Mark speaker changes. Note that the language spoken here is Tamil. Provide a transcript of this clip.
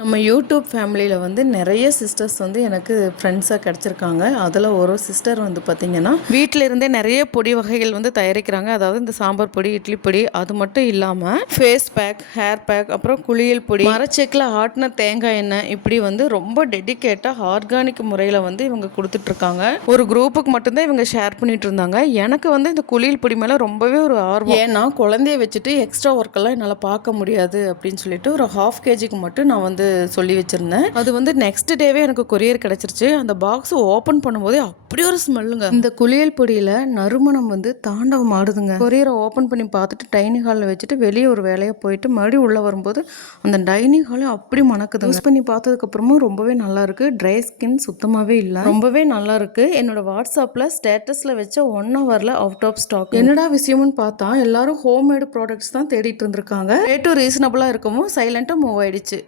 Speaker 1: நம்ம யூடியூப் ஃபேமிலியில் வந்து நிறைய சிஸ்டர்ஸ் வந்து எனக்கு ஃப்ரெண்ட்ஸாக கிடச்சிருக்காங்க. அதில் ஒரு சிஸ்டர் வந்து பார்த்திங்கன்னா வீட்டில் இருந்தே நிறைய பொடி வகைகள் வந்து தயாரிக்கிறாங்க. அதாவது இந்த சாம்பார் பொடி இட்லி பொடி அது மட்டும் இல்லாமல் ஃபேஸ் பேக் ஹேர் பேக் அப்புறம் குளியல் பொடி மரச்செக்கில் ஆட்டின தேங்காய் எண்ணெய் இப்படி வந்து ரொம்ப டெடிக்கேட்டாக ஆர்கானிக் முறையில் வந்து இவங்க கொடுத்துட்ருக்காங்க. ஒரு குரூப்புக்கு மட்டும்தான் இவங்க ஷேர் பண்ணிட்டு இருந்தாங்க எனக்கு வந்து இந்த குளியல் பொடி மேலே ரொம்பவே ஒரு ஆர்வம். ஏன்னா குழந்தைய வச்சுட்டு எக்ஸ்ட்ரா ஒர்க்கெல்லாம் என்னால் பார்க்க முடியாது அப்படின்னு சொல்லிட்டு ஒரு ஹாஃப் கேஜிக்கு மட்டும் நான் வந்து சொல்லி வச்சிருந்தேன். அது வந்து நெக்ஸ்ட் டேவே எனக்கு கொரியர் கிடச்சிருச்சு. அந்த பாக்ஸ் ஓப்பன் பண்ணும்போதே அப்படி ஒரு ஸ்மெல்லுங்க இந்த குளியல் பொடியில் நறுமணம் வந்து தாண்டவம் ஆடுதுங்க. கொரியரை ஓப்பன் பண்ணி பார்த்துட்டு டைனிங் ஹாலில் வச்சுட்டு வெளியே ஒரு வேலையாக போயிட்டு மறுபடியும் உள்ளே வரும்போது அந்த டைனிங் ஹாலும் அப்படி மணக்குது யூஸ் பண்ணி பார்த்ததுக்கப்புறமும் ரொம்பவே நல்லா இருக்கு. ட்ரை ஸ்கின் சுத்தமாகவே இல்லை. ரொம்பவே நல்லா இருக்கு. என்னோட வாட்ஸ்அப்பில் ஸ்டேட்டஸில் வச்ச ஒன் ஹவரில் அவுட் ஆஃப் ஸ்டாக் என்னடா விஷயம்னு பார்த்தா எல்லாரும் ஹோம்மேடு ப்ராடக்ட்ஸ் தான் தேடிட்டு இருந்திருக்காங்க. ரேட்டும் ரீசனபிளாக இருக்கவும் சைலண்ட்டாக மூவ் ஆயிடுச்சு.